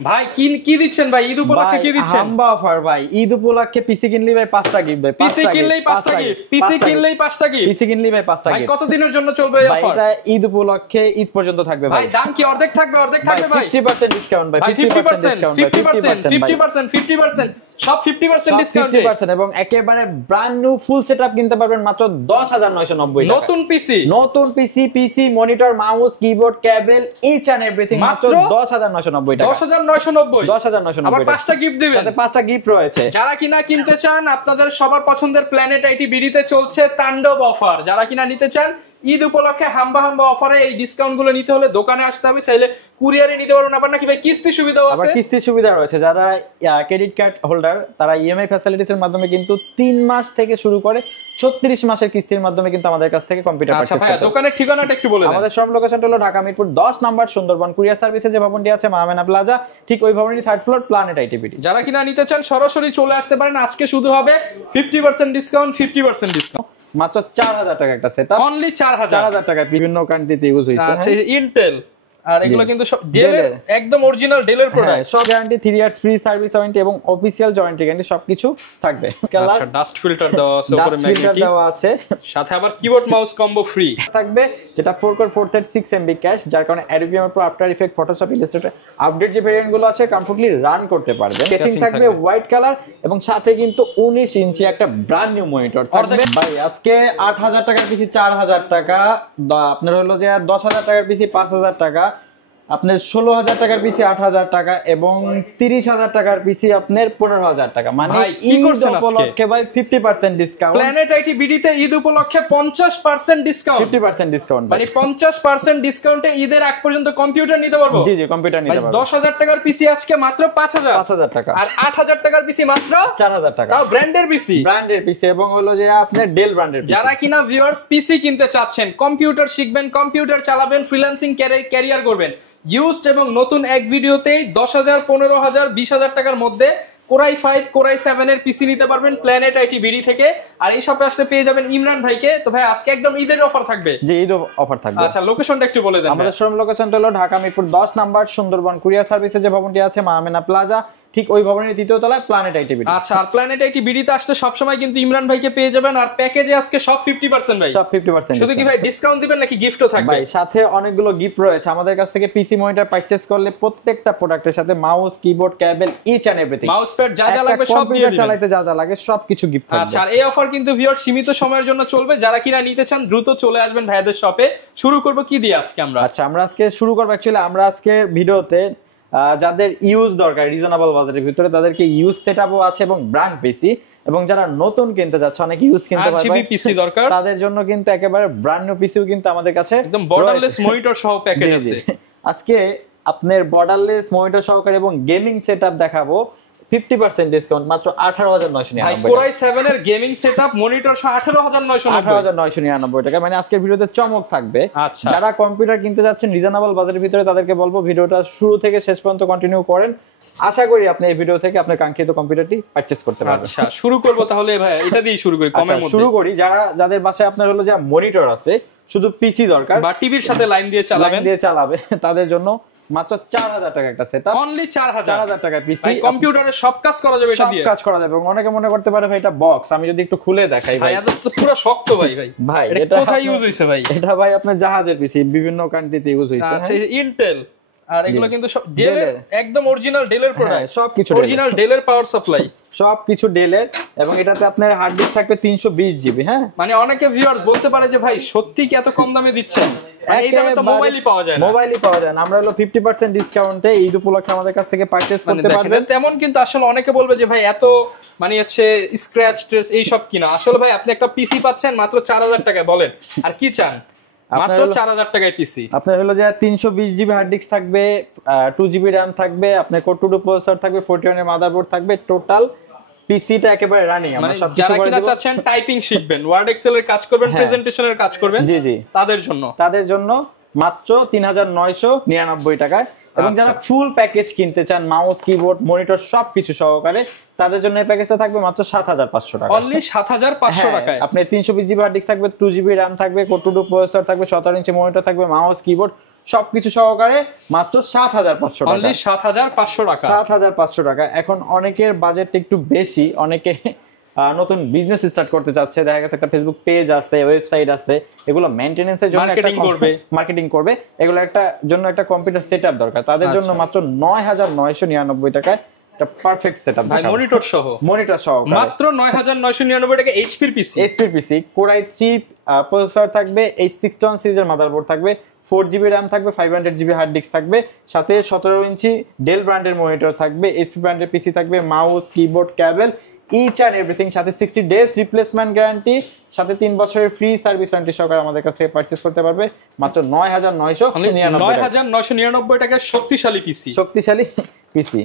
ভাই কি কি দিচ্ছেন ভাই? ঈদ উপলক্ষে কি দিচ্ছেন? হাম্বা অফার ভাই। ঈদ উপলক্ষে পিসি কিনলি ভাই 5টা গিফট ভাই। পিসি কিনলেই 5টা গিফট। পিসি কিনলেই 5টা গিফট। পিসি কিনলি ভাই 5টা ভাই গিফট। কত দিনের জন্য চলবে এই অফার? ভাই এটা ঈদ উপলক্ষে ঈদ পর্যন্ত থাকবে ভাই। ভাই দাম কি অর্ধেক থাকবে? অর্ধেক থাকবে ভাই। 50% ডিসকাউন্ট ভাই। 50% 50% 50% সব 50% ডিসকাউন্ট 50% এবং একেবারে ব্র্যান্ড নিউ ফুল সেটআপ কিনতে পারবেন মাত্র 10990 টাকা। নতুন পিসি, নতুন PC monitor mouse keyboard cable each and everything মাত্র 10990 টাকা। 10990 10990 আবার 5টা গিফট দিবেন। সাথে 5টা গিফট রয়েছে। যারা কিনা কিনতে চান, আপনাদের সবার পছন্দের প্ল্যানেট আইটি বিডিতে চলছে তাণ্ডব অফার। যারা কিনা নিতে চান ঈদ উপলক্ষে হাম্বা অফারে এই ডিসকাউন্ট গুলো নিতে হলে দোকানে আসতে হবে, চাইলে কুরিয়ারে নিতে পারবেন। আবার নাকি ভাই কিস্তি সুবিধাও আছে? আবার কিস্তির সুবিধা রয়েছে। যারা ক্রেডিট কার্ড হোল্ডার তারা ইএমআই ফ্যাসিলিটিস এর মাধ্যমে কিন্তু 3 মাস থেকে শুরু করে 36 মাসের কিস্তির মাধ্যমে কিন্তু আমাদের কাছ থেকে কম্পিউটার পারচেজ করতে পারবেন। আচ্ছা ভাই, দোকানের ঠিকানাটা একটু বলে দেন। আমাদের শোরুম লোকেশনটা হলো ঢাকা মিরপুর 10 নাম্বার সুন্দরবন কুরিয়ার সার্ভিসে যে ভবনটি আছে মাহমেনা প্লাজা, ঠিক ওই ভবনেরই 3rd ফ্লোর প্ল্যানেট আইটিবিডি। যারা কিনা নিতে চান সরাসরি চলে আসতে পারেন। আজকে শুধু হবে 50% ডিসকাউন্ট, 50% ডিসকাউন্ট। মাত্র 4000 টাকা একটা সেটআপ। অনলি 4000 টাকা বিভিন্ন কান্ট্রিতে ইউজ হইছে। আচ্ছা, ইন্টেল আর এগুলো কিন্তু সব ডেলের, একদম অরিজিনাল ডেলের প্রোডাক্ট। সব guarantee 3 years free service warranty এবং অফিশিয়াল ওয়ারেন্টি গ্যারান্টি সবকিছু থাকবে। আচ্ছা, ডাস্ট ফিল্টার দেওয়া আছে, উপরে ম্যাগনেটিক দেওয়া আছে, সাথে আবার কিবোর্ড মাউস কম্বো ফ্রি থাকবে, যেটা 4 কোর 436 এমবি ক্যাশ, যার কারণে Adobe Premiere Pro, after effect, Photoshop, Illustrator update যে ভেরিয়েন্ট গুলো আছে কমফর্টলি রান করতে পারবেন। কেসিং থাকবে হোয়াইট কালার এবং সাথে কিন্তু 19 ইঞ্চি একটা ব্র্যান্ড নিউ মনিটর থাকবে। ভাই আজকে 8000 টাকার পিসি 4000 টাকা, আপনার হলো যে 10000 টাকার পিসি 5000 টাকা, আপনার 16000 টাকার পিসি 8000 টাকা এবং 30000 টাকার পিসি আপনার 15000 টাকা। মানে ঈদ উপলক্ষে ভাই 50% ডিসকাউন্ট। প্ল্যানেট আইটি বিডিতে ঈদ উপলক্ষে 50% ডিসকাউন্ট, 50% ডিসকাউন্ট, মানে 50% ডিসকাউন্টে ঈদের আগ পর্যন্ত কম্পিউটার নিতে পারবো। জি জি, কম্পিউটার নিতে পারবো। 10000 টাকার পিসি আজকে মাত্র 5000 টাকা আর 8000 টাকার পিসি মাত্র 4000 টাকা। তাও ব্র্যান্ডের পিসি, ব্র্যান্ডের পিসি এবং হলো যে আপনার ডেল ব্র্যান্ডের পিসি। যারা কিনা ভিউয়ার্স পিসি কিনতে চাচ্ছেন, কম্পিউটার শিখবেন, কম্পিউটার চালাবেন, ফ্রিল্যান্সিং ক্যারিয়ার করবেন, ইউজড এবং নতুন এক ভিডিওতেই 10000 15000 20000 টাকার মধ্যে কোরাই 5 কোরাই 7 এর পিসি নিতে পারবেন প্ল্যানেট আইটি বিডি থেকে। আর এই শপে আসতে পেয়ে যাবেন ইমরান ভাইকে। তো ভাই আজকে একদম ঈদের অফার থাকবে। জি, ঈদ অফার থাকবে। আচ্ছা, লোকেশনটা একটু বলে দেন। আমাদের শোরুম লোকেশনটা হলো ঢাকা মিরপুর 10 নাম্বার সুন্দরবন কুরিয়ার সার্ভিসে যে ভবনটি আছে মাহমেনা প্লাজা, ঠিক ওই ভবনের 3য় তলায় প্ল্যানেট আইটিবিডি। আচ্ছা, আর প্ল্যানেট আইটি বিডিতে আসতে সবসময় কিন্তু ইমরান ভাইকে পেয়ে যাবেন। আর প্যাকেজে আজকে সব 50% ভাই, সব 50%। শুধু কি ভাই ডিসকাউন্ট দিবেন নাকি গিফটও থাকবে? ভাই সাথে অনেকগুলো গিফট রয়েছে। আমাদের কাছ থেকে পিসি মনিটর পারচেজ করলে প্রত্যেকটা প্রোডাক্টের সাথে mouse keyboard cable each and everything, mouse pad যা যা লাগবে সব দিয়ে দিবেন। চালাতে যা যা লাগে সবকিছু গিফট থাকবে। আচ্ছা, আর এই অফার কিন্তু ভিউয়ার সীমিত সময়ের জন্য চলবে। যারা কিনা নিতে চান দ্রুত চলে আসবেন ভাইদের শপে। শুরু করব কি দিয়ে আজকে আমরা? আচ্ছা, আমরা আজকে শুরু করব অ্যাকচুয়ালি আমরা আজকে ভিডিওতে যাদের ইউজ দরকার রিজনেবল বাজেটের ভিতরে তাদেরকে ইউজ সেটআপও আছে এবং ব্র্যান্ড পিসি, এবং যারা নতুন কিনতে যাচ্ছে অনেক ইউজ কিনতে পারবে আরজিবি পিসি দরকার তাদের জন্য কিন্তু একেবারে ব্র্যান্ড নিউ পিসিও কিন্তু আমাদের কাছে একদম বর্ডারলেস মনিটর সহ প্যাকেজ আছে। আজকে আপনার বর্ডারলেস মনিটর সহকারে এবং গেমিং সেটআপ দেখাবো 50% ডিসকাউন্ট মাত্র 18999 টাকা। কোরাই 7 এর গেমিং সেটআপ মনিটর সহ 18999 টাকা। মানে আজকের ভিডিওতে চমক থাকবে। আচ্ছা, যারা কম্পিউটার কিনতে যাচ্ছেন রিজনেবল বাজেটের ভিতরে তাদেরকে বলবো ভিডিওটা শুরু থেকে শেষ পর্যন্ত কন্টিনিউ করেন। আশা করি আপনি এই ভিডিও থেকে আপনার কাঙ্ক্ষিত কম্পিউটারটি পারচেজ করতে পারবেন। আচ্ছা, শুরু করব তাহলে ভাই, এটা দিয়ে শুরু করি কমের মধ্যে। শুরু করি। যাদের বাসায় আপনার হলো যে মনিটর আছে, শুধু পিসি দরকার বা টিভির সাথে লাইন দিয়ে চালাবে তাদের জন্য মাত্র 4000 টাকা একটা সেটআপ। অনলি 4000 টাকা পিসি। কম্পিউটারে সব কাজ করা যাবে এটা দিয়ে। সব কাজ করা যাবে। অনেকে মনে করতে পারে ভাই এটা বক্স, আমি যদি একটু খুলে দেখাই ভাই, এটা তো পুরো শক্ত ভাই। ভাই এটা কোথায় ইউজ হইছে ভাই? এটা ভাই আপনার জাহাজের পিসি, বিভিন্ন কান্ট্রিতে ইউজ হইছে। আচ্ছা, ইন্টেল আর এগুলো কিন্তু সব ডেলের, একদম অরিজিনাল ডেলের প্রোডাক্ট। সবকিছু অরিজিনাল ডেলের পাওয়ার সাপ্লাই, সবকিছু ডেলের। এবং এটাতে আপনার হার্ড ডিস্ক থাকবে 320 জিবি। হ্যাঁ, মানে অনেকে ভিউয়ার্স বলতে পারে যে ভাই সত্যি কি এত কম দামে দিচ্ছেন? এই দামে তো মোবাইলই পাওয়া যায় না। মোবাইলই পাওয়া যায় না। আমরা হলো 50% ডিসকাউন্টে ঈদ উপলক্ষে আমাদের কাছ থেকে পারচেজ করতে পারবেন। তেমন কিন্তু আসলে অনেকে বলবে যে ভাই এত মানে হচ্ছে স্ক্র্যাচ টেস্ট এই সব কিনা। আসলে ভাই আপনি একটা পিসি পাচ্ছেন মাত্র 4000 টাকায়, বলেন আর কি চান? মাত্র 4000 টাকায় পিসি। আপনার হলো যে 320 জিবি হার্ড ডিস্ক থাকবে, 2 জিবি র‍্যাম থাকবে, আপনার কোর 2 প্রসেসর থাকবে, 41 এর মাদারবোর্ড থাকবে, টোটাল পিসিটা একেবারে রানিং। আমরা সব যারা কিনা চাচ্ছেন টাইপিং শিখবেন, ওয়ার্ড এক্সেল এর কাজ করবেন, প্রেজেন্টেশনের কাজ করবেন, জি জি, তাদের জন্য মাত্র 3999 টাকায়। এবং যারা ফুল প্যাকেজ কিনতে চান মাউস কিবোর্ড মনিটর সবকিছু সহকারে, তাদের জন্য এই প্যাকেজটা থাকবে মাত্র 7500 টাকা। অনলি 7500 টাকায় আপনি 320 জিবি হার্ড ডিস্ক থাকবে, 2 জিবি র‍্যাম থাকবে, কোর 2 প্রসেসর থাকবে, 17 ইঞ্চি মনিটর থাকবে, মাউস কিবোর্ড সবকিছু সহকারে মাত্র 7500 টাকা, অনলি 7500 টাকা। 7500 টাকা। এখন অনেকের বাজেট একটু বেশি, অনেকে নতুন বিজনেস স্টার্ট করতে চাচ্ছে, দেখা গেছে একটা ফেসবুক পেজ আছে, ওয়েবসাইট আছে, এগুলো মেইনটেনেন্সের জন্য মার্কেটিং করবে, এগুলো একটা জন্য একটা কম্পিউটার সেটআপ দরকার, তাদের জন্য মাত্র 9999 টাকায় একটা পারফেক্ট সেটআপ ভাই, মনিটর সহ মাত্র 9999 টাকা। এইচপি পিসি Core i3 প্রসেসর থাকবে, এই 61 সিরিজের মাদারবোর্ড থাকবে, 4GB RAM থাকবে, 500GB হার্ড ডিস্ক থাকবে, সাথে 17 ইঞ্চি ডেল ব্র্যান্ডের মনিটর থাকবে, এইচপি ব্র্যান্ডের পিসি থাকবে, mouse, keyboard, cable, each and everything, সাথে 60 ডেজ রিপ্লেসমেন্ট গ্যারান্টি, সাথে 3 বছরের ফ্রি সার্ভিস ওয়ারেন্টি সহকারে আমাদের কাছ থেকে পারচেজ করতে পারবে মাত্র 9999 টাকা। শক্তিশালী পিসি।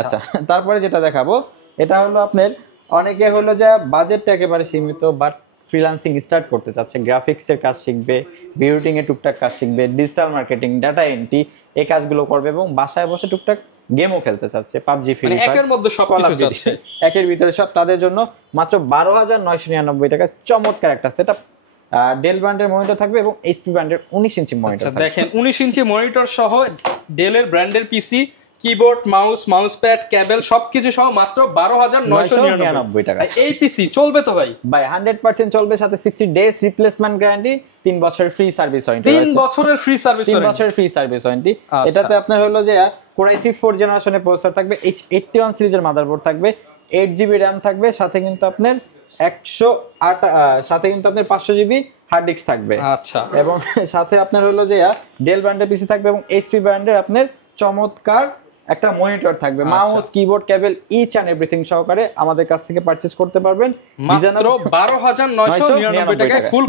আচ্ছা, তারপরে যেটা দেখাবো এটা হলো আপনার, অনেকে হলো যে বাজেটটা একেবারে সীমিত, বাট ফ্রিল্যান্সিং স্টার্ট করতে চাচ্ছে, গ্রাফিক্সের কাজ শিখবে, বিউটিং এর টুকটাক কাজ শিখবে, ডিজিটাল মার্কেটিং, ডাটা এন্ট্রি, এই কাজগুলো করবে এবং বাসায় বসে টুকটাক গেমও খেলতে চাচ্ছে, পাবজি, ফ্রি ফায়ার, একের মধ্যে সবকিছু যাচ্ছে, একের ভিতরে সব, তাদের জন্য মাত্র 12999 টাকা চমৎকার একটা সেটআপ। ডেল ব্র্যান্ডের মনিটর থাকবে এবং এইচপি ব্র্যান্ডের 19 ইঞ্চি মনিটর থাকবে। দেখেন 19 ইঞ্চি মনিটর সহ ডেলের ব্র্যান্ডের পিসি, কিবোর্ড, মাউস প্যাড, কেবল সবকিছু সহ মাত্র 12999 টাকা। এই পিসি চলবে তো ভাই? 100% চলবে, সাথে 60 ডেজ রিপ্লেসমেন্ট গ্যারান্টি, 3 বছরের ফ্রি সার্ভিস ওয়ারেন্টি। 3 বছরের ফ্রি সার্ভিস ওয়ারেন্টি। এটাতে আপনার হলো যে Core i3 4th জেনারেশনের প্রসেসর থাকবে, H81 সিরিজের মাদারবোর্ড থাকবে, 8GB RAM থাকবে, সাথে কিন্তু আপনার 500GB হার্ড ডিস্ক থাকবে। আচ্ছা, এবং সাথে আপনার হলো যে ডেল ব্র্যান্ডের পিসি থাকবে এবং এইচপি ব্র্যান্ডের আপনার চমৎকার একটা মনিটর থাকবে, mouse, keyboard, cable, each and everything সহকারে আমাদের কাছ থেকে পারচেজ করতে পারবেন মাত্র 12999 টাকায় ফুল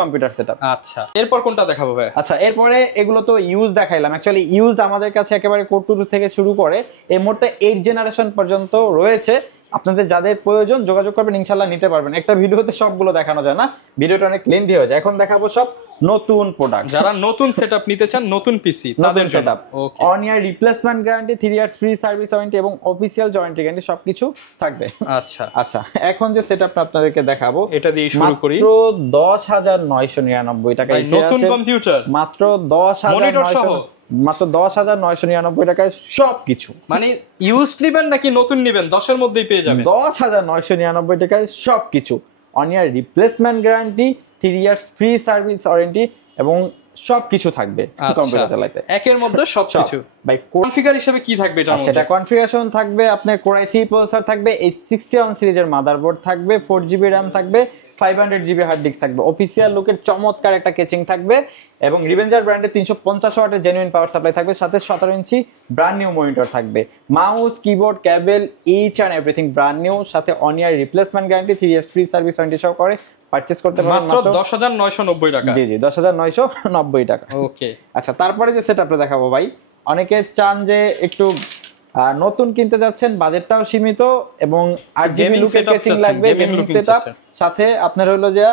কম্পিউটার সেটআপ। আচ্ছা, এরপর কোনটা দেখাবো ভাই? আচ্ছা, এরপরে এগুলো তো ইউজ দেখাইলাম, অ্যাকচুয়ালি ইউজ আমাদের কাছে একেবারে কোর টু থেকে শুরু করে এই মুহূর্তে 8 জেনারেশন পর্যন্ত রয়েছে। আপনাদের যাদের প্রয়োজন যোগাযোগ করবেন, ইনশাআল্লাহ নিতে পারবেন। একটা ভিডিওতে সবগুলো দেখানো যায় না, ভিডিওটা অনেক লেন্থি হয়ে যায়। এখন দেখাবো সব নতুন প্রোডাক্ট, যারা নতুন সেটআপ নিতে চান, নতুন পিসি তাদের setup. On year replacement guarantee, 3 years free service warranty এবং অফিশিয়াল ওয়ারেন্টি গ্যারান্টি সবকিছু থাকবে। আচ্ছা, এখন যে সেটআপটা আপনাদেরকে দেখাবো এটা দিয়ে শুরু করি। মাত্র 10999 টাকায় নতুন কম্পিউটার, মাত্র 10999 টাকায় সবকিছু। মানে ইউজ নেবেন নাকি নতুন নেবেন, 10 এর মধ্যেই পেয়ে যাবেন। 10999 টাকায় সবকিছু, on year replacement guarantee, 3 years free service warranty এবং সবকিছু থাকবে কম্পিউটার চালাতে, একের মধ্যে সবকিছু। ভাই, কনফিগার হিসেবে কি থাকবে এটা? এটা কনফিগারেশন থাকবে আপনার Core i3 প্রসেসর থাকবে, এই 61 সিরিজের মাদারবোর্ড থাকবে, 4GB RAM থাকবে, 500GB হার্ড ডিস্ক থাকবে, অফিশিয়াল লুকের চমৎকার একটা কেচিং থাকবে এবং রিভেঞ্জার ব্র্যান্ডের 350 ওয়াটের জেনুইন পাওয়ার সাপ্লাই থাকবে, সাথে 17 ইঞ্চি ব্র্যান্ড নিউ মনিটর থাকবে, mouse, keyboard, cable, each and everything brand new, সাথে one year replacement guarantee, 3 years free service warranty সহ করে পারচেজ করতে পারবেন মাত্র 10990 টাকা। জি 10990 টাকা। ওকে, আচ্ছা, তারপরে যে সেটআপটা দেখাবো ভাই, অনেকে চান যে একটু নতুন কিনতে যাচ্ছেন, বাজেটটাও সীমিত এবং 8GB লুকের কেচিং লাগবে, গেমিং সেটআপ, সাথে আপনার হলো যে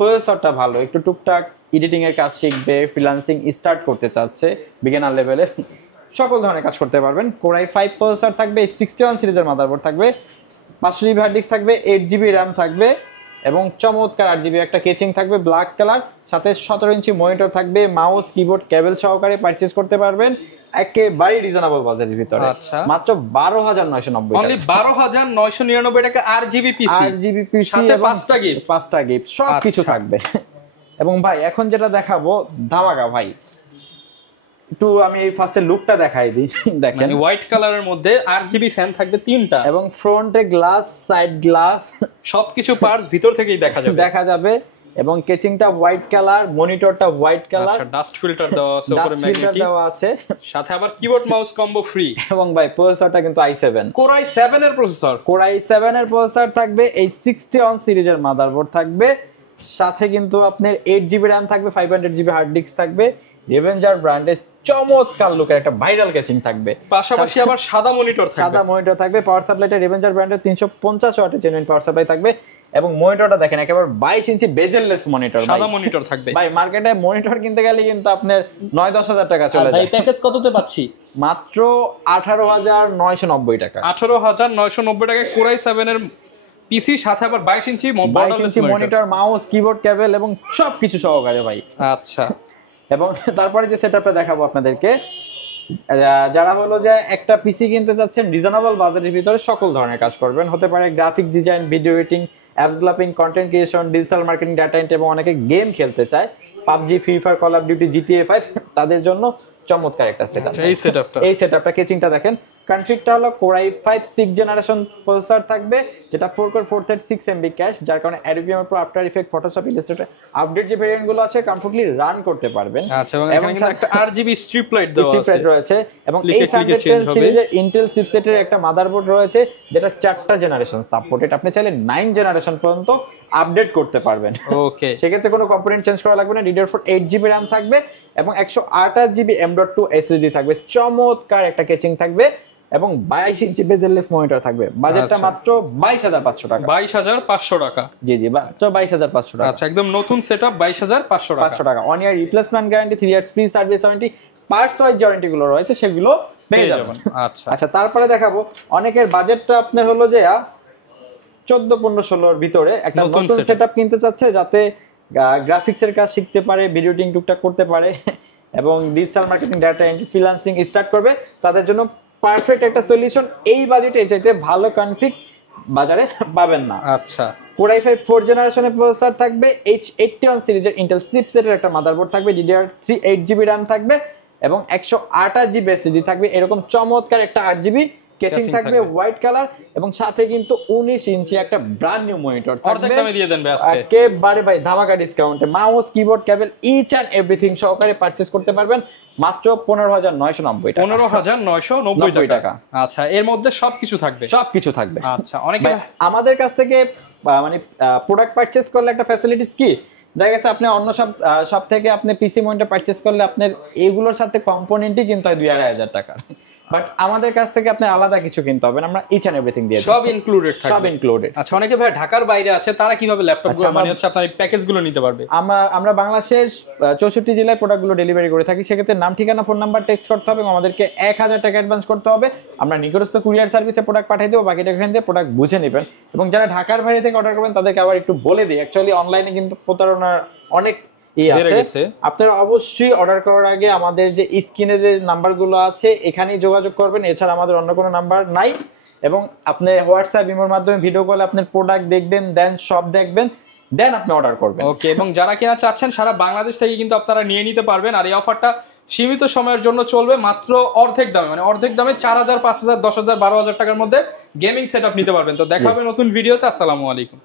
প্রসেসরটা ভালো, একটু টুকটাক এডিটিং এর কাজ শিখবে, ফ্রিল্যান্সিং স্টার্ট করতে চাচ্ছে, বিগিনার লেভেলে সকল ধরনের কাজ করতে পারবেন। Core i5 প্রসেসর থাকবে, 61 সিরিজের মাদারবোর্ড থাকবে, 500GB হার্ড ডিস্ক থাকবে, 8GB RAM থাকবে এবং চমৎকার 8GB একটা কেচিং থাকবে ব্ল্যাক কালার, সাথে 17 ইঞ্চি মনিটর থাকবে, মাউস, কিবোর্ড, কেবল সহকারে পারচেজ করতে পারবেন একেবারে রিজনেবল বাজেটের ভিতরে। মাত্র 12990 টাকা, অনলি 12999 টাকা। RGB পিসি সাথে 5টা গিফট সবকিছু থাকবে। এবং ভাই, এখন যেটা দেখাবো ধামাকা ভাই, একটু আমি এই ফার্স্টে লুকটা দেখাই দিই। দেখেন, মানে হোয়াইট কালারের মধ্যে RGB ফ্যান থাকবে 3টা এবং ফ্রন্টে গ্লাস, সাইড গ্লাস, সবকিছু পার্টস ভিতর থেকেই দেখা যাবে এবং কেচিংটা হোয়াইট কালার, মনিটরটা হোয়াইট কালার, আচ্ছা, ডাস্ট ফিল্টার দেওয়া আছে, উপরে ম্যাগনেটিক দেওয়া আছে, সাথে আবার কিবোর্ড মাউস কম্বো ফ্রি। এবং ভাই, প্রসেসরটা কিন্তু i7 Core i7 এর প্রসেসর, Core i7 এর প্রসেসর থাকবে, এই 61 সিরিজের মাদারবোর্ড থাকবে, সাথে কিন্তু আপনার 8GB RAM থাকবে, 500GB হার্ড ডিস্ক থাকবে, রিভেঞ্জার ব্র্যান্ডের চমৎকার লুকের একটা ভাইরাল কেচিং থাকবে, পাশাপাশি আবার সাদা মনিটর থাকবে, পাওয়ার সাপ্লাইটা রিভেঞ্জার ব্র্যান্ডের 350 ওয়াটের জেনুইন পাওয়ার সাপ্লাই থাকবে এবং মনিটরটা দেখেন একেবারে 22 ইঞ্চি বেজেললেস মনিটর, সাদা মনিটর থাকবে। ভাই, মার্কেটে মনিটর কিনতে গেলে কিন্তু আপনার 9-10 হাজার টাকা চলে যায়। ভাই, প্যাকেজ কততে পাচ্ছি? মাত্র 18990 টাকা। 18990 টাকায় Core i7 এর পিসি, সাথে আবার 22 ইঞ্চি মনিটর, মাউস, কিবোর্ড, কেবল এবং সবকিছু সহকারে ভাই। আচ্ছা, এবং তারপরে যে সেটআপটা দেখাবো আপনাদেরকে, যারা হলো যে একটা পিসি কিনতে চাচ্ছেন রিজনেবল বাজেটের ভিতরে সকল ধরনের কাজ করবেন, হতে পারে graphic design, video editing, apps developing, content creation, digital marketing, data entry এবং অনেকে গেম খেলতে চায়, PUBG, free fire, call of duty, GTA 5, তাদের জন্য চমৎকার একটা সেটআপ। এই সেটআপটা কেচিংটা দেখেন, কনফিগটা হলো Core i5 6th generation processor থাকবে, যেটা 4 কোর 436 MB ক্যাশ, যার কারণে Adobe Premiere Pro, after effect, Photoshop, Illustrator update যে ভেরিয়েন্ট গুলো আছে কমফোর্টলি রান করতে পারবেন। আচ্ছা, এবং এখানে কিন্তু একটা RGB স্ট্রিপ লাইট দেওয়া আছে, রয়েছে এবং এই 110 সিরিজের ইন্টেল চিপসেটের একটা মাদারবোর্ড রয়েছে, যেটা 4টা জেনারেশন সাপোর্টেড। আপনি চাইলে 9 জেনারেশন পর্যন্ত আপডেট করতে পারবেন। ওকে, সেক্ষেত্রে কোনো কম্পোনেন্ট চেঞ্জ করা লাগবে না। DDR4 8GB RAM থাকবে এবং 128GB M.2 SSD থাকবে। চমৎকার একটা কেচিং থাকবে এবং 22 ইঞ্চি বেজেললেস মনিটর থাকবে। বাজেটটা মাত্র 22,500 টাকা। 22,500 টাকা। জি মাত্র 22,500 টাকা। আচ্ছা, একদম নতুন সেটআপ 22,500 টাকা। 1 ইয়ার replacement guarantee, 3 years free service warranty, parts wise warranty গুলো রয়েছে, সেগুলো পেয়ে যাবেন। আচ্ছা, তারপরে দেখাবো অনেকের বাজেটটা আপনার হলো যে 14-15-16 এর ভিতরে একটা নতুন সেটআপ কিনতে চাচ্ছে, যাতে গ্রাফিক্সের কাজ শিখতে পারে, ভিডিও এডিটিং টুকটাক করতে পারে এবং digital marketing, data entry, freelancing start করবে, তাদের জন্য পারফেক্ট একটা সলিউশন। এই বাজেটে এর চাইতে ভালো কনফিগ বাজারে পাবেন না। আচ্ছা, Core i5 4th জেনারেশনের প্রসেসর থাকবে, H81 সিরিজের ইন্টেল চিপসেটের একটা মাদারবোর্ড থাকবে, DDR3 8GB RAM থাকবে এবং 128GB SSD থাকবে। এরকম চমৎকার একটা 8GB কেচিং থাকবে, হোয়াইট কালার, এবং সাথে কিন্তু 19 ইঞ্চি একটা ব্র্যান্ড নিউ মনিটর থাকবে। অর্ধেক দামে দিয়ে দেন ভাই আজকে, একেবারে ভাই ধামাকা ডিসকাউন্টে। Mouse, keyboard, cable, each and everything সহকারে পারচেজ করতে পারবেন মাত্র 15,990 টাকা। 15,990 টাকা। আচ্ছা, এর মধ্যে সবকিছু থাকবে? সবকিছু থাকবে। আচ্ছা, অনেকে আমাদের কাছ থেকে মানে প্রোডাক্ট পারচেজ করলে একটা ফ্যাসিলিটিস কি, দেখা গেছে আপনি অন্য সব থেকে আপনি পিসি মনিটর পারচেজ করলে আপনার এগুলোর সাথে কম্পোনেন্টই কিনতে হয় 2,500 টাকা, বাট আমাদের কাছ থেকে আপনি আলাদা কিছু কিনতে হবে না, আমরা ইচ এন্ড এভরিথিং দিয়ে সব ইনক্লুডেড থাকবে। সব ইনক্লুডেড। আচ্ছা, অনেকে ভাই ঢাকার বাইরে আছে, তারা কিভাবে ল্যাপটপগুলো মানে হচ্ছে আপনার এই প্যাকেজগুলো নিতে পারবে? আমরা বাংলাদেশের 64 জেলায় প্রোডাক্টগুলো ডেলিভারি করে থাকি। সেক্ষেত্রে নাম, ঠিকানা, ফোন নাম্বার টেক্সট করতে হবে এবং আমাদেরকে 1000 টাকা অ্যাডভান্স করতে হবে। আমরা নিকটস্থ কুরিয়ার সার্ভিসে প্রোডাক্ট পাঠিয়ে দেবো, বাকিটা এখান থেকে প্রোডাক্ট বুঝে নেবেন। এবং যারা ঢাকার বাইরে থেকে অর্ডার করবেন তাদেরকে আবার একটু বলে দিই, অ্যাকচুয়ালি অনলাইনে কিন্তু প্রতারণার অনেক আপনারা অবশ্যই অর্ডার করার আগে আমাদের যে স্ক্রিনে যে নাম্বারগুলো আছে এখানেই যোগাযোগ করবেন, এছাড়া আমাদের অন্য কোনো নাম্বার নাই। এবং আপনি হোয়াটসঅ্যাপ, ইমোর মাধ্যমে ভিডিও কলে আপনার প্রোডাক্ট দেখবেন, দেন সব দেখবেন, দেন আপনি অর্ডার করবেন। ওকে, এবং যারা কিনা চাচ্ছেন সারা বাংলাদেশ থেকে কিন্তু আপনারা নিয়ে নিতে পারবেন। আর এই অফারটা সীমিত সময়ের জন্য চলবে, মাত্র অর্ধেক দামে, মানে অর্ধেক দামে 4,000, 5,000, 10,000, 12,000 টাকার মধ্যে গেমিং সেটআপ নিতে পারবেন। তো দেখা হবে নতুন ভিডিওতে। আসসালামু আলাইকুম।